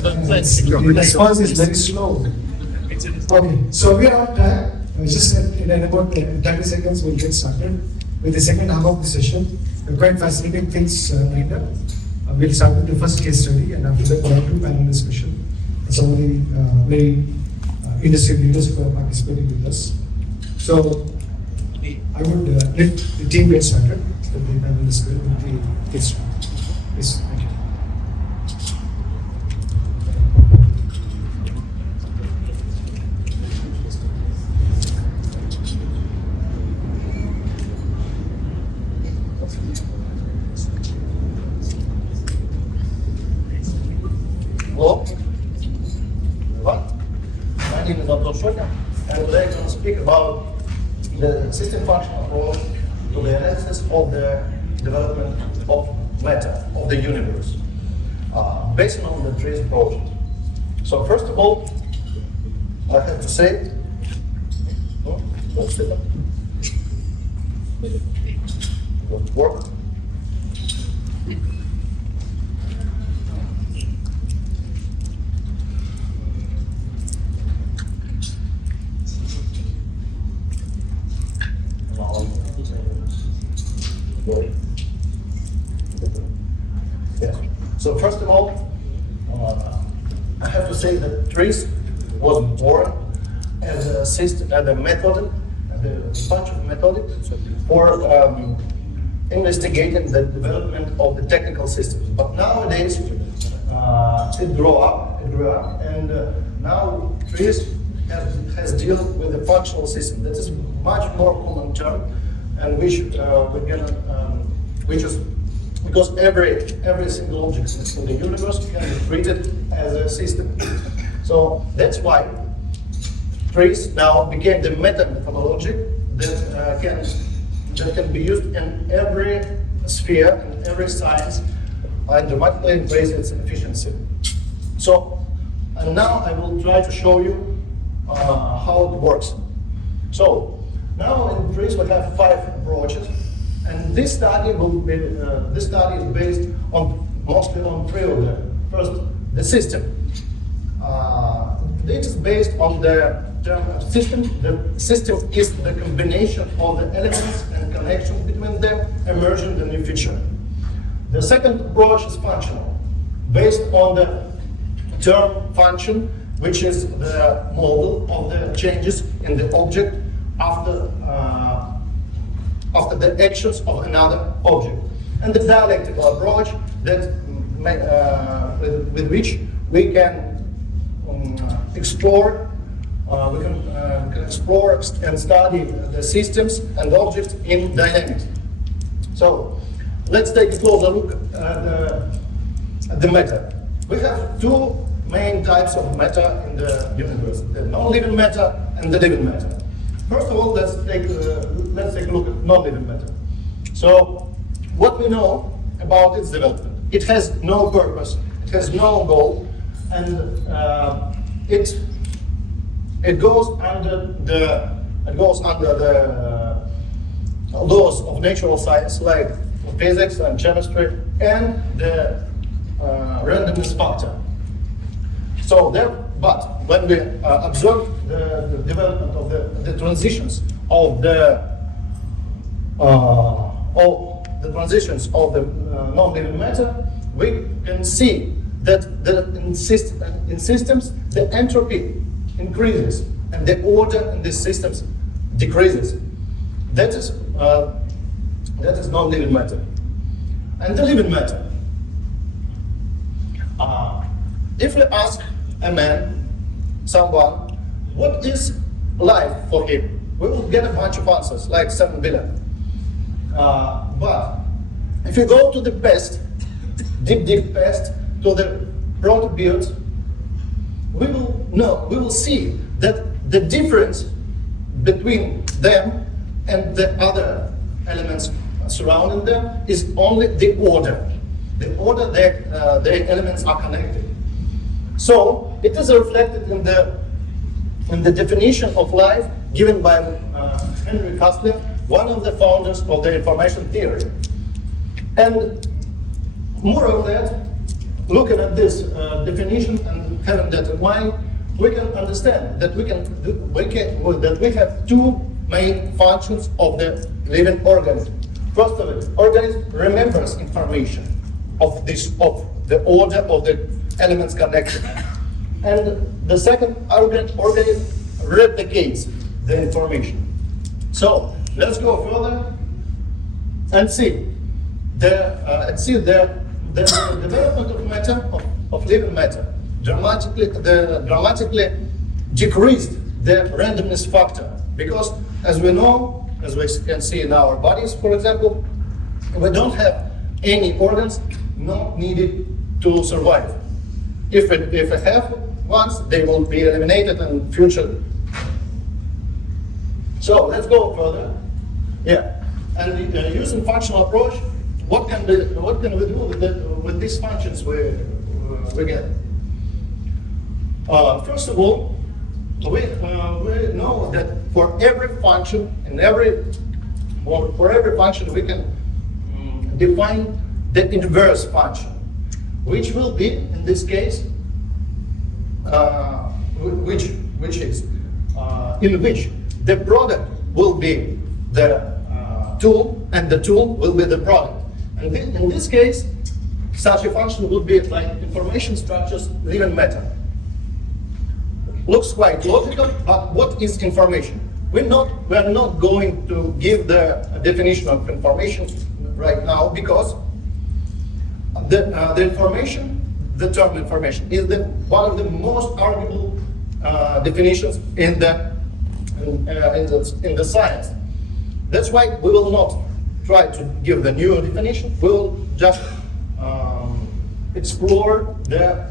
The response is very slow. Okay, so we are on track. Just in about 30 seconds, we'll get started with the second half of the session. Quite fascinating things lined up. We'll start with the first case study, and after that, we'll have two panel discussion. Some of the very industry leaders who are participating with us. So I would let the team get started with the panel discussion with the case study. Yes, thank you. Hello, everyone. My name is Shokin A.N, and today I'm going to speak about the system function approach to the analysis of the development of matter, of the universe, based on the trees approach. So first of all, I have to say, won't work. Yeah. So first of all, I have to say that trees was born as a system, as a method, as a bunch of methods for investigating the development of the technical systems. But nowadays, it grew up, and now trees has deal with the functional system. That is much more common term, and which is because every single object in the universe can be treated as a system. So that's why trees now became the methodology that can be used in every sphere, in every science, and dramatically increase its efficiency. So, and now I will try to show you how it works. So, now in trees we have 5 approaches, and this study is based mostly on 3 of them. First, the system. It is based on the term of system. The system is the combination of the elements and connections between them emerging the new feature. The second approach is functional, based on the term function, which is the model of the changes in the object after the actions of another object. And the dialectical approach that with which we can explore and study the systems and objects in dynamics. So let's take a closer look at the matter. We have 2 main types of matter in the universe: the non-living matter and the living matter. First of all, let's take a look at non-living matter. So, what we know about its development: it has no purpose, it has no goal, and it goes under the laws of natural science, like physics and chemistry, and the randomness factor. So but when we observe the development of the transitions of the non-living matter, we can see that in systems the entropy increases and the order in these systems decreases. That is non-living matter. And the living matter. If we ask a man, someone, what is life for him, we will get a bunch of answers, like 7 billion. But if you go to the past, deep past, to the proto-build, we will see that the difference between them and the other elements surrounding them is only the order. The order that the elements are connected. So it is reflected in the definition of life given by Henry Kastler, one of the founders of the information theory. And more of that, looking at this definition and having that in mind, we can understand that that we have two main functions of the living organism. First of it, organism remembers information of the order of the elements connected, and the second organism replicates the information. So let's go further and see the development of matter, of living matter, dramatically decreased the randomness factor, because as we know, as we can see in our bodies, for example, we don't have any organs not needed to survive. If we have ones, they will be eliminated in future. So let's go further. Yeah, and using functional approach, what can we do with these functions we get? First of all, we know that for every function we can define the inverse function, which will be in this case, in which the product will be the tool and the tool will be the product. And in this case, such a function would be like information structures living matter. Looks quite logical, but what is information? We are not going to give the definition of information right now, because the information, the term information, is one of the most arguable definitions in the science. That's why we will not try to give the new definition. We will just explore the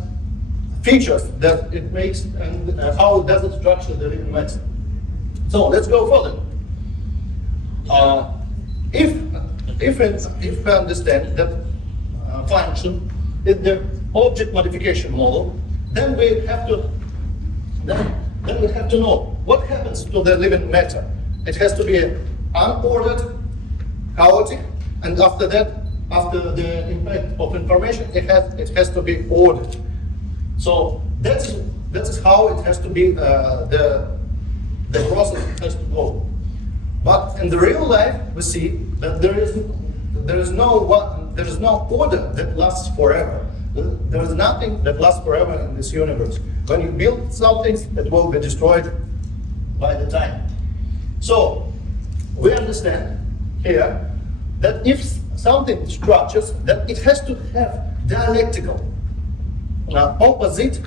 features that it makes and how does it structure the living matter. So let's go further. If we understand that function is the object modification model, then we have to know what happens to the living matter. It has to be unordered, chaotic, and after that, after the impact of information, it has to be ordered. So that's how it has to be. The process has to go. But in the real life, we see that there is no order that lasts forever. There is nothing that lasts forever in this universe. When you build something, it will be destroyed by the time. So we understand here that if something structures, that it has to have dialectical opposite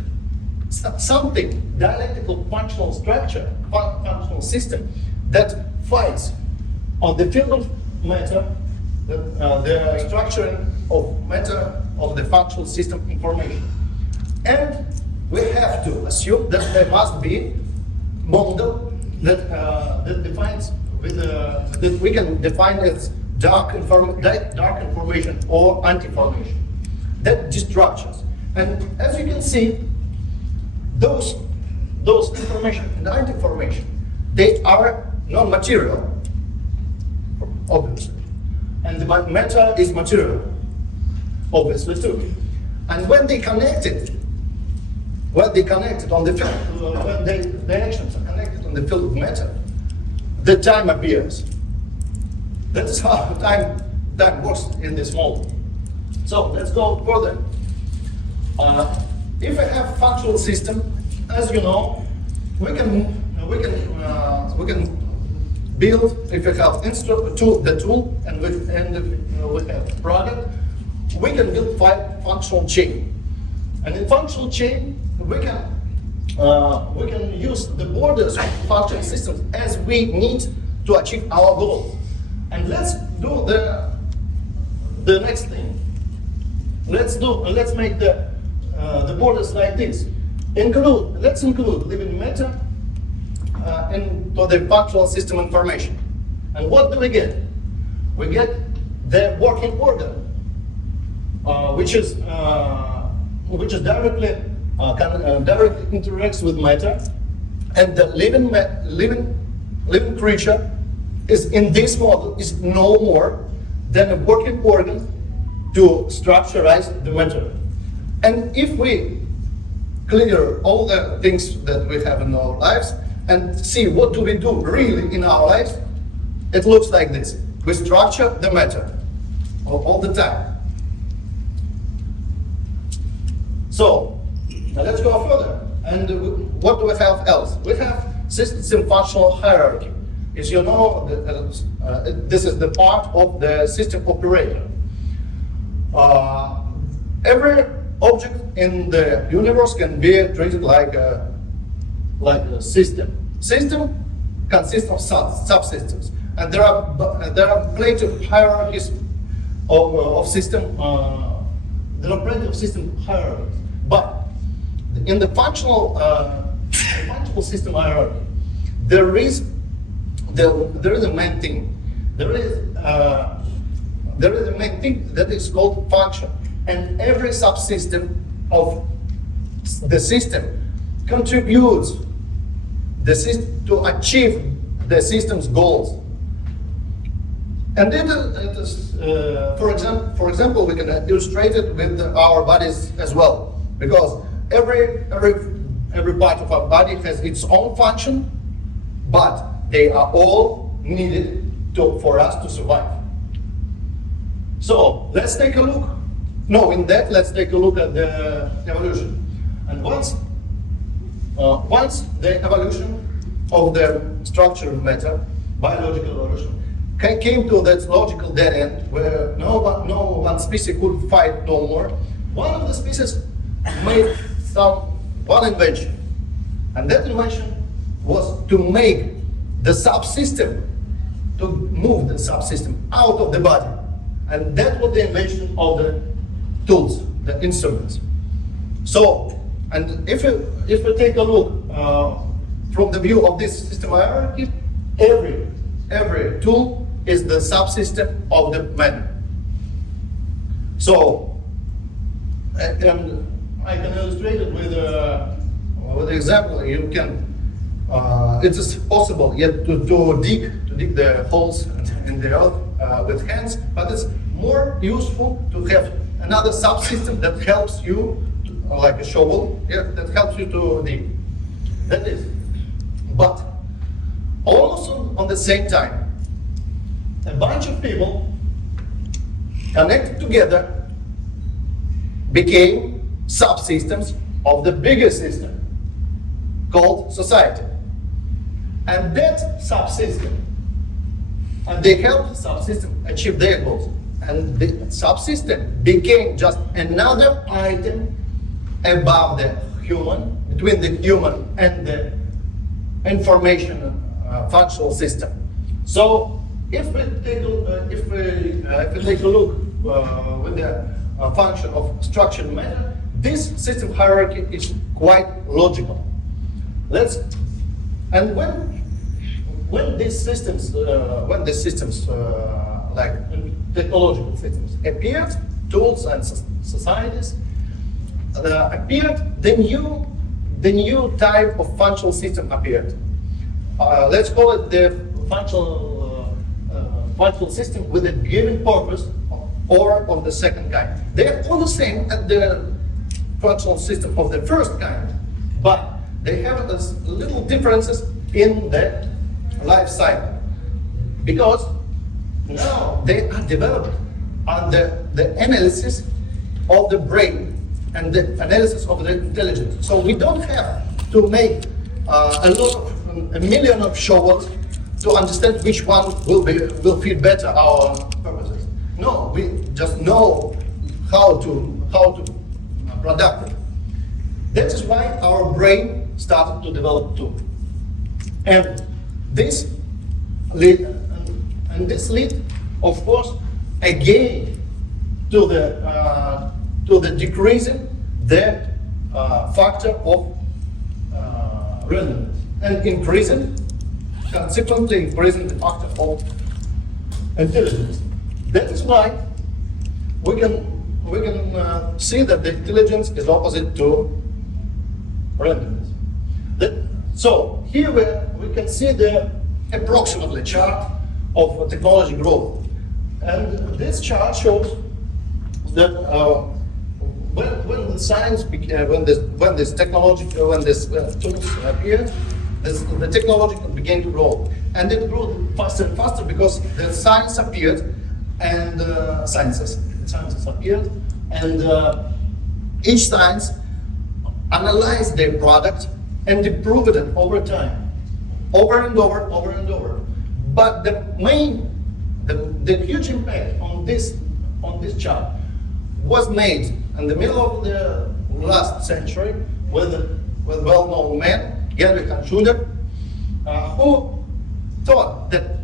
something, dialectical functional structure, functional system that fights on the field of matter, the structuring of matter of the functional system information. And we have to assume that there must be model that defines that we can define as dark information or anti-information that destructures. And as you can see, those information and anti-information, they are non-material, obviously, and the matter is material, obviously too. And when they connected on the field, when the actions are connected on the field of matter, the time appears. That is how time works in this model. So let's go further. If I have functional system, as you know, we can build. If we have the tool and we have product, we can build 5 functional chain. And in functional chain, we can use the borders of functional systems as we need to achieve our goal. And let's do the next thing. Let's make the borders like this. Let's include living matter into the functional system information. And what do we get? We get the working organ, which directly interacts with matter, and the living creature is in this model is no more than a working organ to structurize the matter. And if we clear all the things that we have in our lives and see what do we do really in our lives, it looks like this. We structure the matter all the time. So, now let's go further. And what do we have else? We have system functional hierarchy. As you know, this is the part of the system operator. Every object in the universe can be treated like a system. System consists of subsystems, and there are plenty of hierarchies of system. There are plenty of system hierarchies, but in the functional system hierarchy, there is a main thing. There is a main thing that is called function, and every subsystem of the system contributes to achieve the system's goals. And it is for example, we can illustrate it with our bodies as well, because every part of our body has its own function, but they are all needed for us to survive. So let's take a look. Let's take a look at the evolution. And once the evolution of the structure of matter, biological evolution, came to that logical dead end where no one species could fight no more, one of the species made one invention. And that invention was to make the subsystem, to move the subsystem out of the body. And that was the invention of the tools, the instruments. So, and if you take a look from the view of this system hierarchy, every tool is the subsystem of the man. So, and I can illustrate it with an example. You can. It is possible yet to dig the holes in the earth with hands, but it's more useful to have another subsystem that helps you, like a shovel, that helps you to dig. That is. But almost on the same time, a bunch of people connected together became subsystems of the bigger system called society. And that subsystem, and they helped the subsystem achieve their goals. And the subsystem became just another item above the human, between the human and the information functional system. So if we take a look with the function of structured matter, this system hierarchy is quite logical. And when these systems like technological systems appeared, tools and societies appeared, the new type of functional system appeared. Let's call it the functional system with a given purpose or of the second kind. They are all the same as the functional system of the first kind, but they have little differences in the life cycle, because now they are developed under the analysis of the brain and the analysis of the intelligence. So we don't have to make a million of shovels to understand which one will fit better our purposes. No, we just know how to product it. That is why our brain started to develop too. And this lead, of course, again to the decreasing the factor of randomness, and consequently increasing the factor of intelligence. That is why we can see that the intelligence is opposite to randomness. So here we can see the approximately chart of technology growth, and this chart shows that when the science began, when this technology, when this tools appeared, the technology began to grow, and it grew faster and faster because the science appeared, and sciences appeared, and each science analyzed their product and improved it over time, over and over. But the huge impact on this chart was made in the middle of the last century with well-known man, Heinrich Jr., who thought that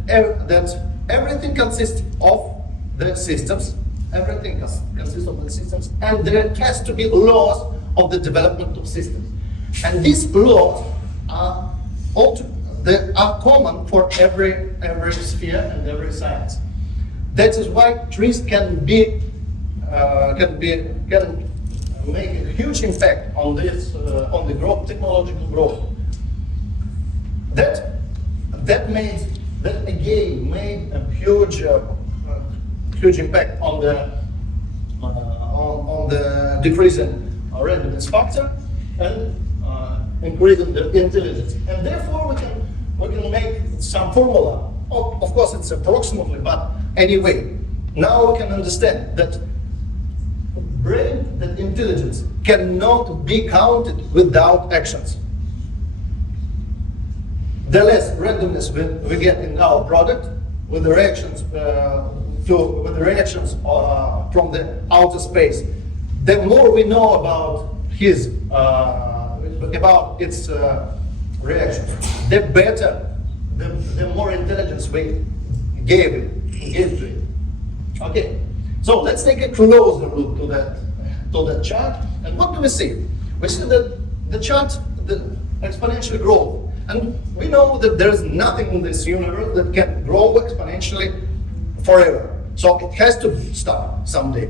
everything consists of the systems, everything consists of the systems, and there has to be laws of the development of systems. And these laws are common for every sphere and every science. That is why trees can make a huge impact on this on the growth, technological growth. That again made a huge impact on the decreasing randomness factor and increasing the intelligence. And therefore we can make some formula. Of course it's approximately, but anyway, now we can understand that brain, that intelligence cannot be counted without actions. The less randomness we get in our product, with the reactions from the outer space, the more we know about its reactions, the better, the more intelligence we gave to it. Okay, so let's take a closer look to that chart. And what do we see? We see that the chart, the exponential growth. And we know that there is nothing in this universe that can grow exponentially forever. So it has to stop someday.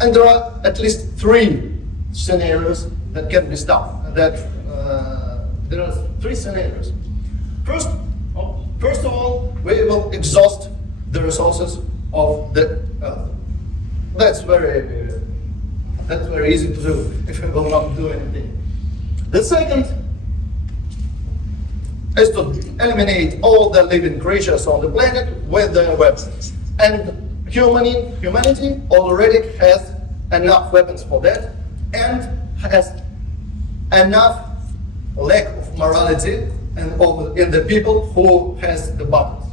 And there are at least 3 scenarios that can be stopped. There are 3 scenarios. First of all, we will exhaust the resources of the Earth. That's very easy to do if we will not do anything. The second is to eliminate all the living creatures on the planet with the weapons. And humanity already has enough weapons for that, and has enough lack of morality in the people who has the buttons.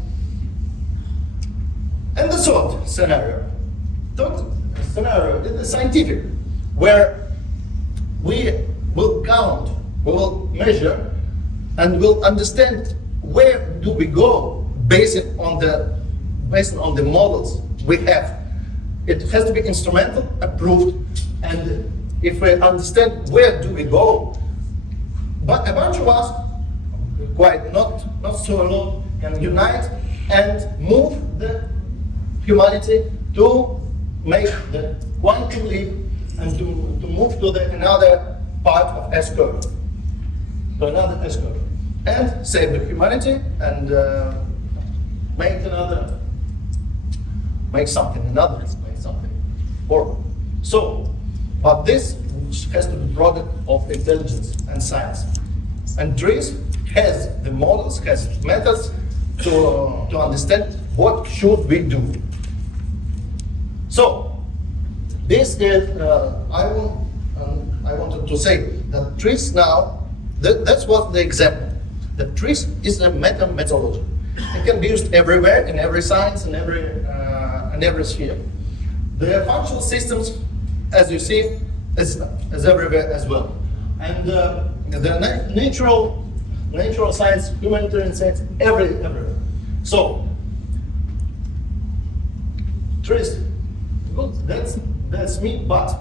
And the third scenario is the scientific, where we will count, we will measure, and we'll understand where do we go based on the models we have. It has to be instrumental, approved, and if we understand where do we go, but a bunch of us, quite not so alone, can unite and move the humanity to make the quantum leap and to move to another part of S-curve, to another S-curve, and save the humanity and make something forward. So, but this has to be product of intelligence and science. And trees has the models, has methods to understand what should we do. So, this is, I wanted to say that trees now, that's what the example. The trees is a methodology. It can be used everywhere, in every science, in every sphere. The functional systems, as you see, is everywhere as well. And the natural science, humanitarian science, everywhere. So, trees, good, that's me, but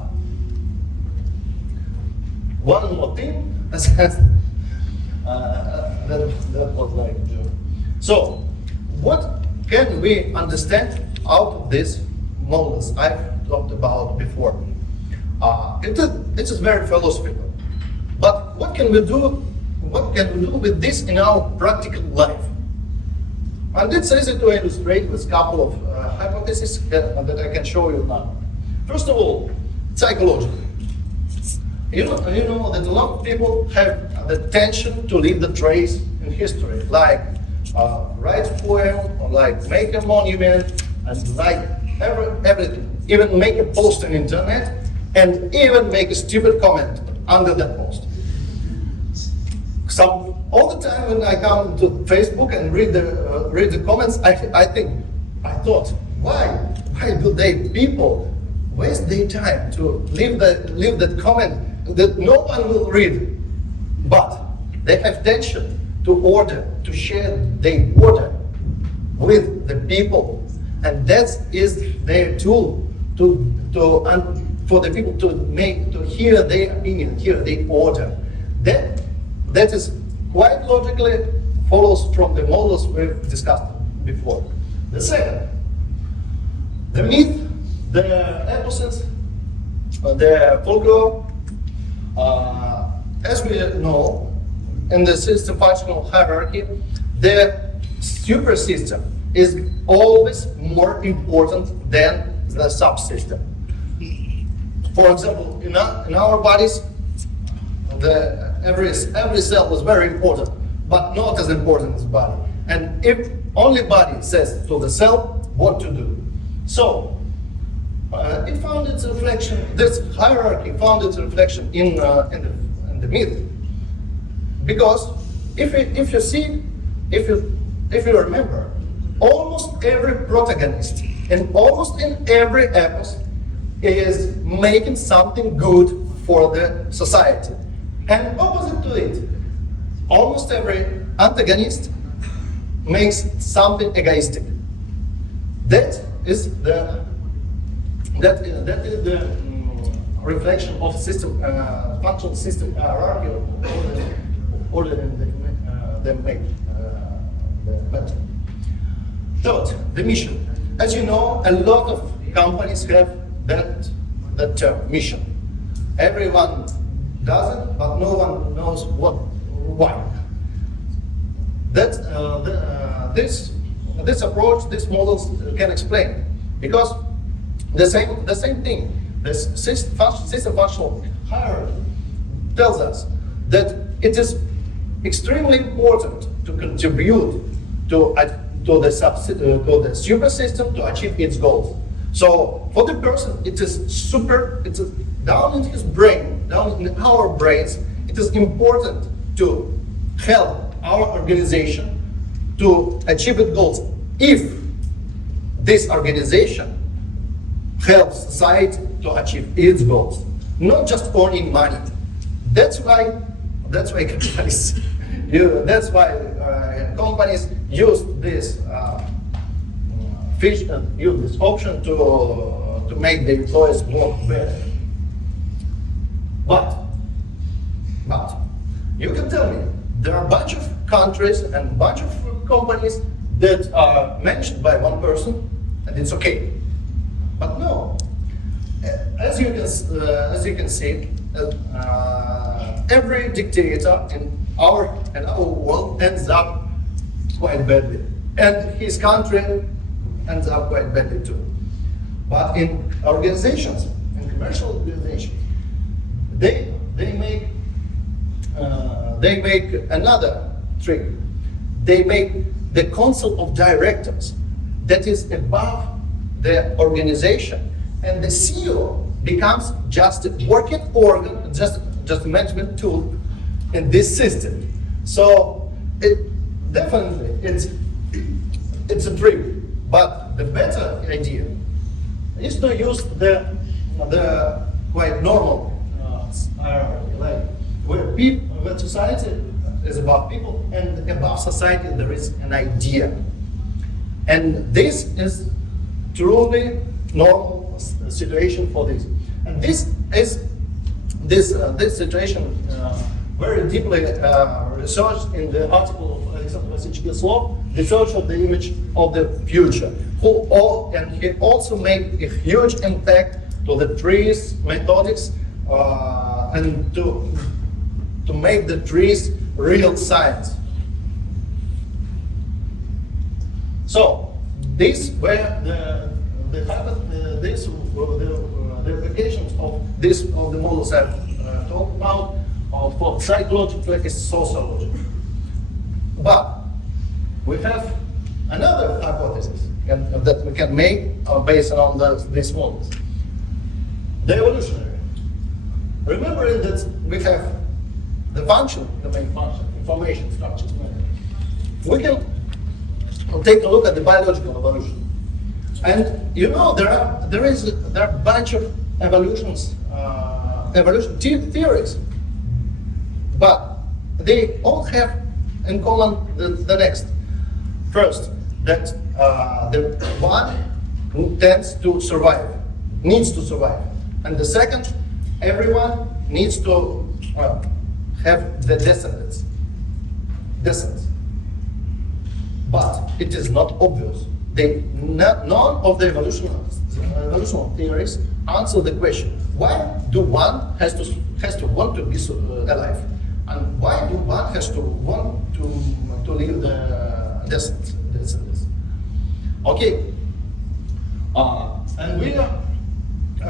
one more thing, that was like a joke. So, what can we understand out of these models I've talked about before? It is very philosophical. But what can we do? What can we do with this in our practical life? And it's easy to illustrate with a couple of hypotheses that I can show you now. First of all, psychologically. You know that a lot of people have the tension to leave the trace in history, like write a poem, or like make a monument, and like everything. Even make a post on internet, and even make a stupid comment under that post. All the time when I come to Facebook and read the comments, I thought, why do people waste their time to leave that comment that no one will read? But they have tension to share their order with the people, and that is their tool for the people to hear their opinion, hear their order. That is quite logically follows from the models we've discussed before. The second, the myth, the episodes, the folklore. As we know, in the system functional hierarchy, the super system is always more important than the subsystem. For example, in our bodies, every cell is very important, but not as important as body. And if only body says to the cell what to do. So it found its reflection. This hierarchy found its reflection in the myth, because if you remember, almost every protagonist and almost in every episode is making something good for the society. And opposite to it, almost every antagonist makes something egoistic. That is the reflection of system, functional system hierarchy order the method. Third, the mission. As you know, a lot of companies have that term, mission. Everyone does it, but no one knows why. This approach, these models can explain, because the same thing. The system functional hierarchy tells us that it is extremely important to contribute to the super system to achieve its goals. So for the person, it is down in his brain, down in our brains, it is important to help our organization to achieve its goals. If this organization helps society to achieve its goals, not just earning money. That's why capitalists, that's why companies use this use this option to make the employees work better. But you can tell me there are a bunch of countries and a bunch of companies that are managed by one person, and it's okay. But no, as you can see, every dictator in our world ends up quite badly, and his country ends up quite badly too. But in organizations, in commercial organizations, they make another trick. They make the council of directors that is above the organization, and the CEO becomes just a working organ, just a management tool in this system. So it's a trick. But the better idea is to use the quite normal hierarchy, like where society is above people, and above society there is an idea. And this is truly normal situation for this. And this situation very deeply researched in the article of Alexander Vasilievich Law, The Search of the Image of the Future, and he also made a huge impact to the trees methodics and to make the trees real science. So these were the applications of the models I've talked about, or for psychologically is sociology. But we have another hypothesis that we can make based on these models. The evolutionary. Remembering that we have the function, the main function, information structures matter. We can take a look at the biological evolution. And you know there are a bunch of evolution theories, but they all have in common the next. First, that the one who tends to survive, needs to survive. And the second, everyone needs to have the descendants. But it is not obvious. None of the evolutional theories answer the question: why do one has to want to be alive, and why do one has to want to leave the descendants? Okay, and we are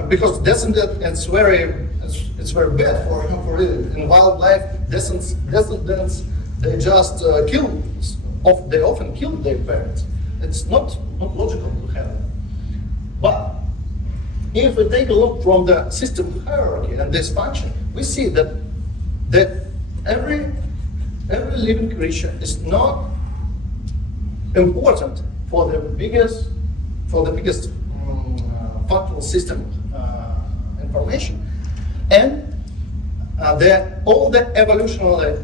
because descendant it's very bad for it. In wildlife, descendants they just they often kill their parents. It's not logical to have it. But if we take a look from the system hierarchy and this function, we see that every living creature is not important for the biggest factual system information, and all the evolutionary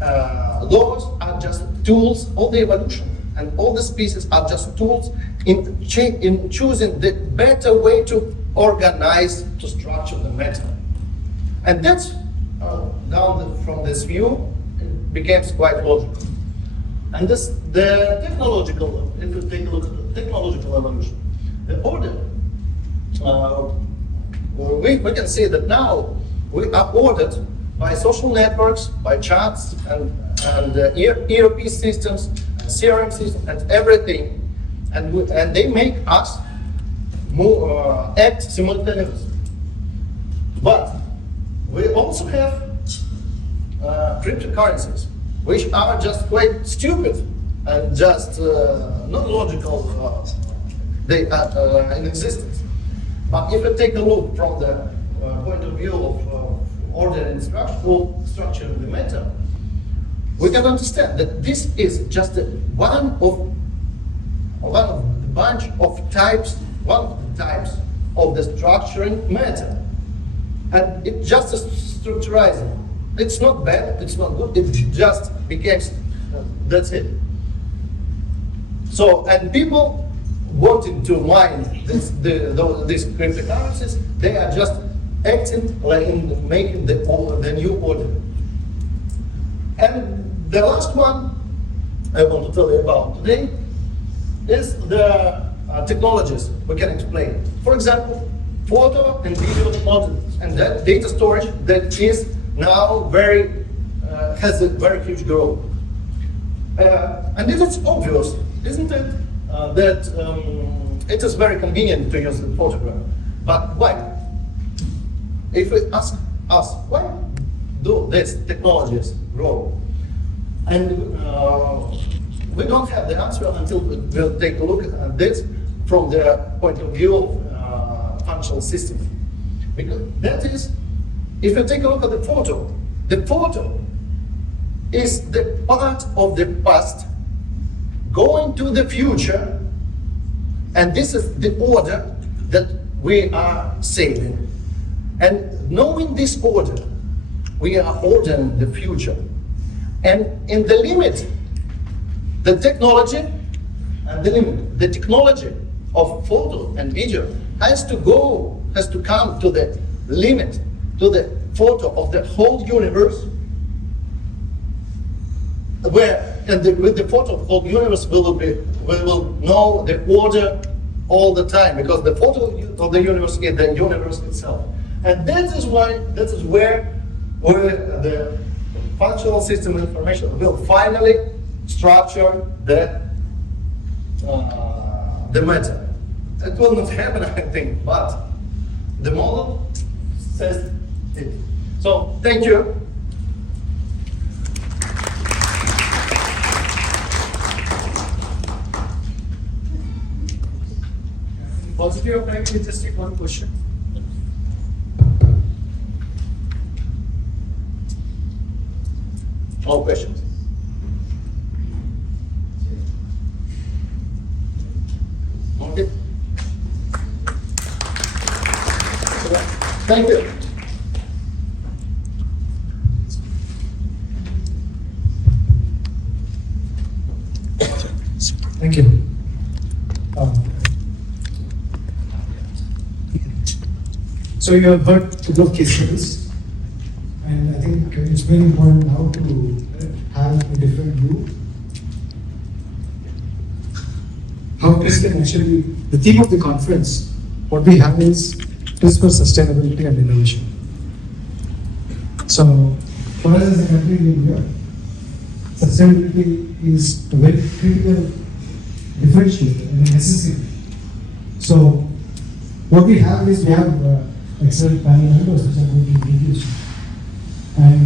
laws are just tools of the evolution, and all the species are just tools in choosing the better way to organize, to structure the matter. And that's from this view, it becomes quite logical. And the technological, if you take a look at the technological evolution, the order, we can see that now we are ordered by social networks, by chats, and ERP systems, and CRM systems, and everything, and they make us act simultaneously. But we also have cryptocurrencies, which are just quite stupid and just not logical. They are in existence. But if you take a look from the point of view of order and structure of the matter, we can understand that this is just one of the bunch of types, one of the types of the structuring matter, and it just is structurizing. It's not bad, it's not good, it just becomes, that's it. So, and people wanting to mine these cryptocurrencies, they are just acting like in making the new order. And the last one I want to tell you about today is the technologies we can explain. For example, photo and video technologies, and that data storage that is now has a very huge growth. And it is obvious, isn't it, that it is very convenient to use the photograph. But why? If we ask us, why do these technologies grow? And we don't have the answer until we'll take a look at this from the point of view of functional system. Because that is, if you take a look at the photo is the part of the past going to the future, and this is the order that we are sailing. And knowing this order, we are ordering the future. And in the limit, the technology of photo and video has to come to the limit, to the photo of the whole universe, with the photo of the whole universe we will know the order all the time, because the photo of the universe is the universe itself. And that is where the functional system information will finally structure the matter. It will not happen, I think, but the model says it. So thank you. Positive of time, we just take one question. All questions? Okay. Thank you. Thank you. So you have heard a couple of case studies, and I think it's very important now to have a different view. How TRIS can actually, the theme of the conference, what we have is TRIS for sustainability and innovation. So for us as a country in India, sustainability is a very critical differentiator and a necessity. So what we have is we have excellent panel members which are going to introduce. And